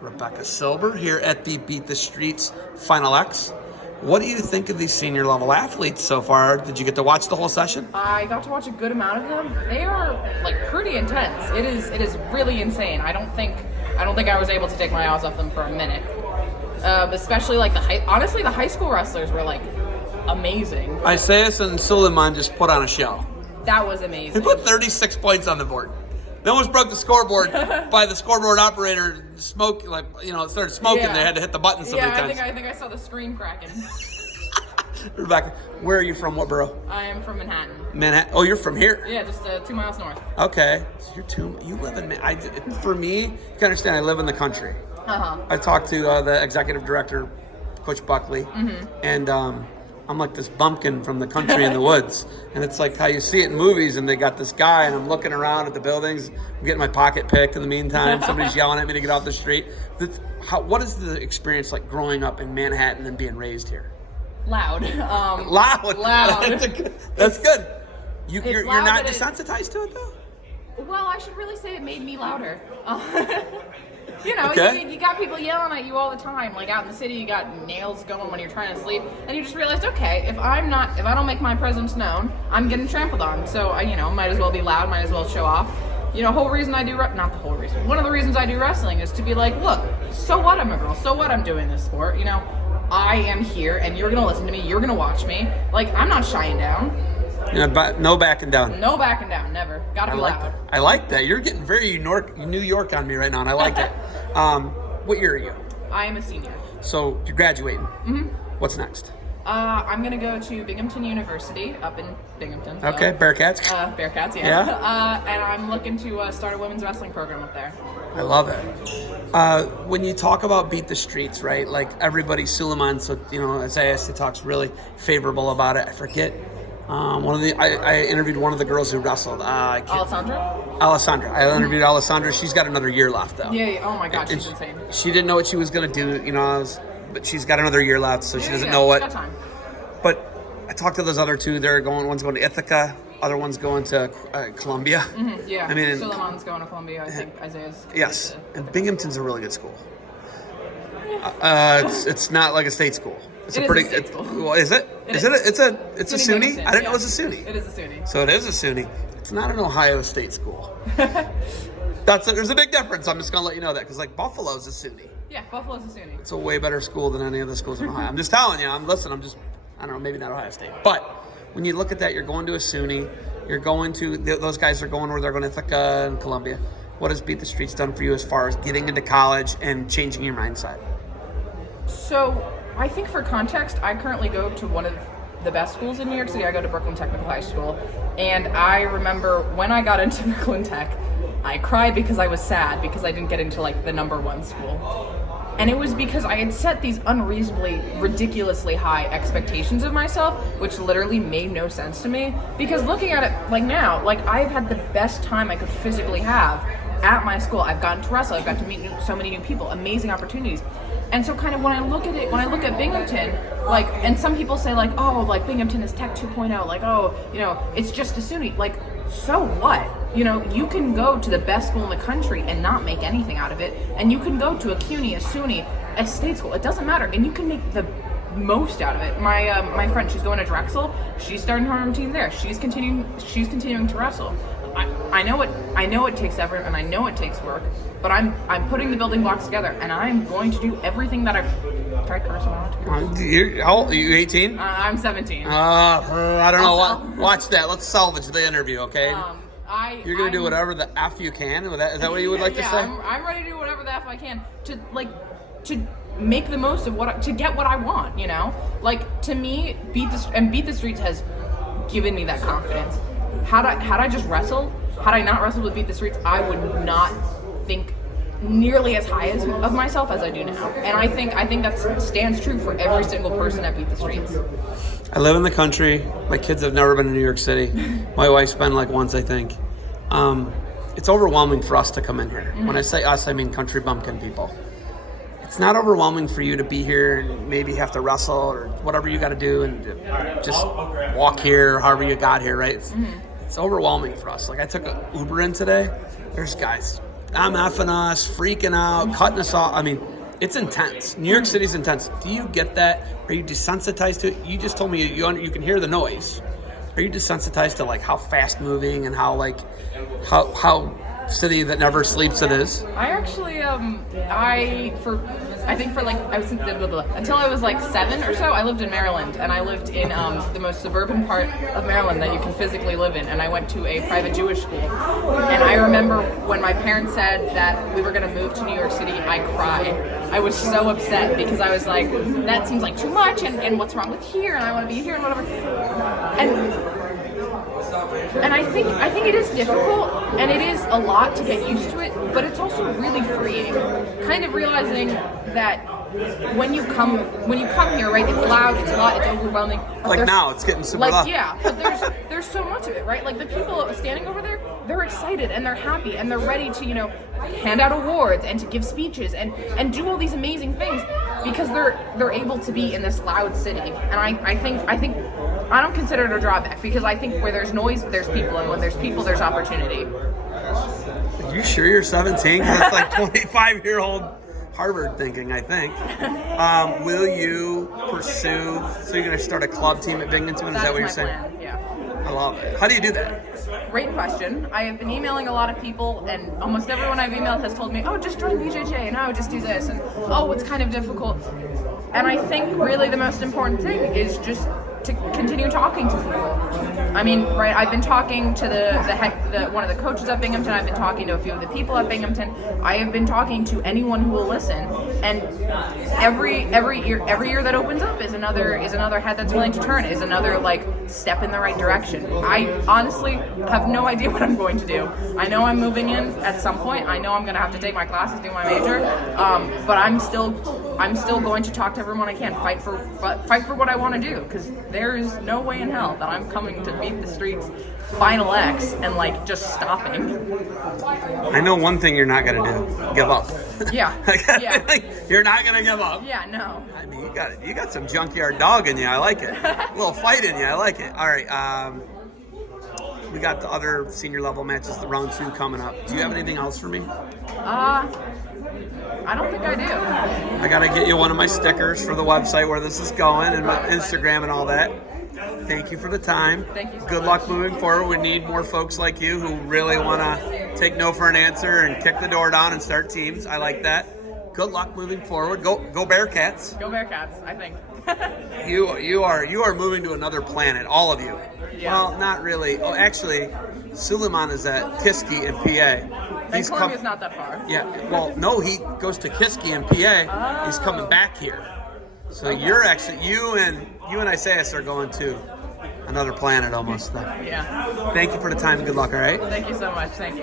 Rebecca Silber here at the Beat the Streets Final X. What do you think of these senior level athletes so far? Did you get to watch the whole session? I got to watch a good amount of them. They are like pretty intense. It is really insane. I don't think I was able to take my eyes off them for a minute. Especially like the high school wrestlers were like amazing. Isaias and Suleiman just put on a show. That was amazing. They put 36 points on the board. They almost broke the scoreboard by the scoreboard operator it started smoking. Yeah. They had to hit the button so many times. I think I saw the screen cracking. Rebecca, where are you from? What borough? I am from Manhattan. Manhattan. Oh, you're from here? Yeah, just 2 miles north. Okay. So you live in for me, you can understand, I live in the country. Uh-huh. I talked to the executive director, Coach Buckley, and I'm like this bumpkin from the country in the woods. And it's like how you see it in movies, and they got this guy, and I'm looking around at the buildings. I'm getting my pocket picked in the meantime. Somebody's yelling at me to get off the street. What is the experience like growing up in Manhattan and being raised here? Loud. Loud. That's good. You're loud, not but desensitized to it, though? Well, I should really say it made me louder. Okay. You got people yelling at you all the time. Like out in the city, you got nails going when you're trying to sleep, and you just realized, okay, if I don't make my presence known, I'm getting trampled on. So I, might as well be loud, might as well show off. Whole reason I do not the whole reason. One of the reasons I do wrestling is to be like, look, so what? I'm a girl. So what? I'm doing this sport. I am here, and you're gonna listen to me. You're gonna watch me. Like I'm not shying down. But no backing down. No backing down, never. Gotta be loud. I like that. You're getting very New York on me right now, and I like that. What year are you? I am a senior. So you're graduating. Mm-hmm. What's next? I'm gonna go to Binghamton University up in Binghamton. So, okay, Bearcats. Bearcats, yeah. Yeah. And I'm looking to start a women's wrestling program up there. I love it. When you talk about Beat the Streets, right? Like everybody, Suleiman, Isaias talks really favorable about it. I forget. I interviewed one of the girls who wrestled. Alessandra. I interviewed Alessandra. She's got another year left, though. Yeah. Oh my God, she's insane. She didn't know what she was gonna do, but she's got another year left, so she doesn't know what. She's got time. But I talked to those other two. One's going to Ithaca, other one's going to Columbia. Mm-hmm, yeah. I mean, Suleiman's going to Columbia. I think Isaiah's. Yes, and Binghamton's a really good school. It's not like a state school. It's a state school. Well, is it? It's a SUNY? I didn't know it was a SUNY. It is a SUNY. So it is a SUNY. It's not an Ohio State school. There's a big difference. I'm just going to let you know that because like Buffalo's a SUNY. Yeah, Buffalo's a SUNY. It's a way better school than any of the schools in Ohio. I'm just telling you. I don't know, maybe not Ohio State. But when you look at that, you're going to a SUNY. You're going to, those guys are going where they're going to Ithaca and Columbia. What has Beat the Streets done for you as far as getting into college and changing your mindset? So I think for context, I currently go to one of the best schools in New York City. I go to Brooklyn Technical High School. And I remember when I got into Brooklyn Tech, I cried because I was sad because I didn't get into like the number one school. And it was because I had set these unreasonably, ridiculously high expectations of myself, which literally made no sense to me. Because looking at it like now, like I've had the best time I could physically have at my school. I've gotten to wrestle. I've got to meet so many new people, amazing opportunities. And so kind of when I look at Binghamton, like, and some people say like, oh, like Binghamton is Tech 2.0, like, oh, it's just a SUNY. Like, so what? You can go to the best school in the country and not make anything out of it. And you can go to a CUNY, a SUNY, a state school. It doesn't matter. And you can make the most out of it. My friend, she's going to Drexel. She's starting her own team there. She's continuing to wrestle. I know it takes effort and I know it takes work, but I'm putting the building blocks together and I'm going to do everything that I've tried cursing on. How old are you? 18? I'm 17. I don't know. Watch that. Let's salvage the interview, okay? You're gonna do whatever the F you can. Is that what you would like to say? I'm ready to do whatever the F I can to make the most of to get what I want. Like to me, Beat the Streets has given me that confidence. Had I just wrestled, had I not wrestled with Beat the Streets, I would not think nearly as high of myself as I do now. And I think that stands true for every single person at Beat the Streets. I live in the country. My kids have never been to New York City. My wife's been like once, I think. It's overwhelming for us to come in here. Mm-hmm. When I say us, I mean country bumpkin people. It's not overwhelming for you to be here and maybe have to wrestle or whatever you got to do and just walk here, however you got here, right? It's overwhelming for us. Like I took an Uber in today. There's guys I'm effing us, freaking out, cutting us off. I mean, it's intense. New York City's intense. Do you get that? Are you desensitized to it? You just told me you can hear the noise. Are you desensitized to like how fast moving and how like how city that never sleeps it is? I actually until I was like 7 or so, I lived in Maryland, and I lived in the most suburban part of Maryland that you can physically live in, and I went to a private Jewish school. And I remember when my parents said that we were going to move to New York City, I cried. I was so upset because I was like, that seems like too much, and what's wrong with here, and I want to be here and whatever. And I think it is difficult, and it is a lot to get used to it, but it's also really freeing. Kind of realizing that when you come here, right, it's loud, it's a lot, it's overwhelming. Like now, it's getting super loud. Yeah, but there's so much of it, right? Like the people standing over there, they're excited and they're happy and they're ready to, hand out awards and to give speeches and do all these amazing things because they're able to be in this loud city. And I think I don't consider it a drawback because I think where there's noise, there's people, and when there's people, there's opportunity. Are you sure you're 17? That's like 25-year-old Harvard thinking, I think. Will you pursue, so you're going to start a club team at Binghamton? Is that what you're saying? Plan, yeah. I love it. How do you do that? Great question. I have been emailing a lot of people, and almost everyone I've emailed has told me, oh, just join BJJ, and oh, just do this, and oh, it's kind of difficult. And I think really the most important thing is just to continue talking to people. I mean, right, I've been talking to the one of the coaches at Binghamton. I've been talking to a few of the people at Binghamton. I have been talking to anyone who will listen. And every year that opens up is another head that's willing to turn, is another like step in the right direction. I honestly have no idea what I'm going to do. I know I'm moving in at some point. I know I'm going to have to take my classes, do my major. But I'm still going to talk to everyone I can, fight for what I want to do, because there is no way in hell that I'm coming to beat the streets final X and like just stopping. I know one thing you're not gonna do: give up. Yeah. Yeah. You're not gonna give up. Yeah. No. I mean, you got some junkyard dog in you. I like it. A little fight in you. I like it. All right. We got the other senior level matches, the round 2 coming up. Do you have anything else for me? I don't think I do. I gotta get you one of my stickers for the website where this is going and my Instagram and all that. Thank you for the time. Thank you so Good much. luck moving forward. We need more folks like you who really want to take no for an answer and kick the door down and start teams. I like that. Good luck moving forward. Go Bearcats. Go Bearcats, I think. You are moving to another planet, all of you. Yeah. Well, not really. Oh, actually, Suleiman is at Kiski in PA. And Columbia's not that far. Yeah. Well, no, he goes to Kiski in PA. He's coming back here. So you're actually you and Isaias are going to another planet almost. Then. Yeah. Thank you for the time. Good luck. All right. Thank you so much. Thank you.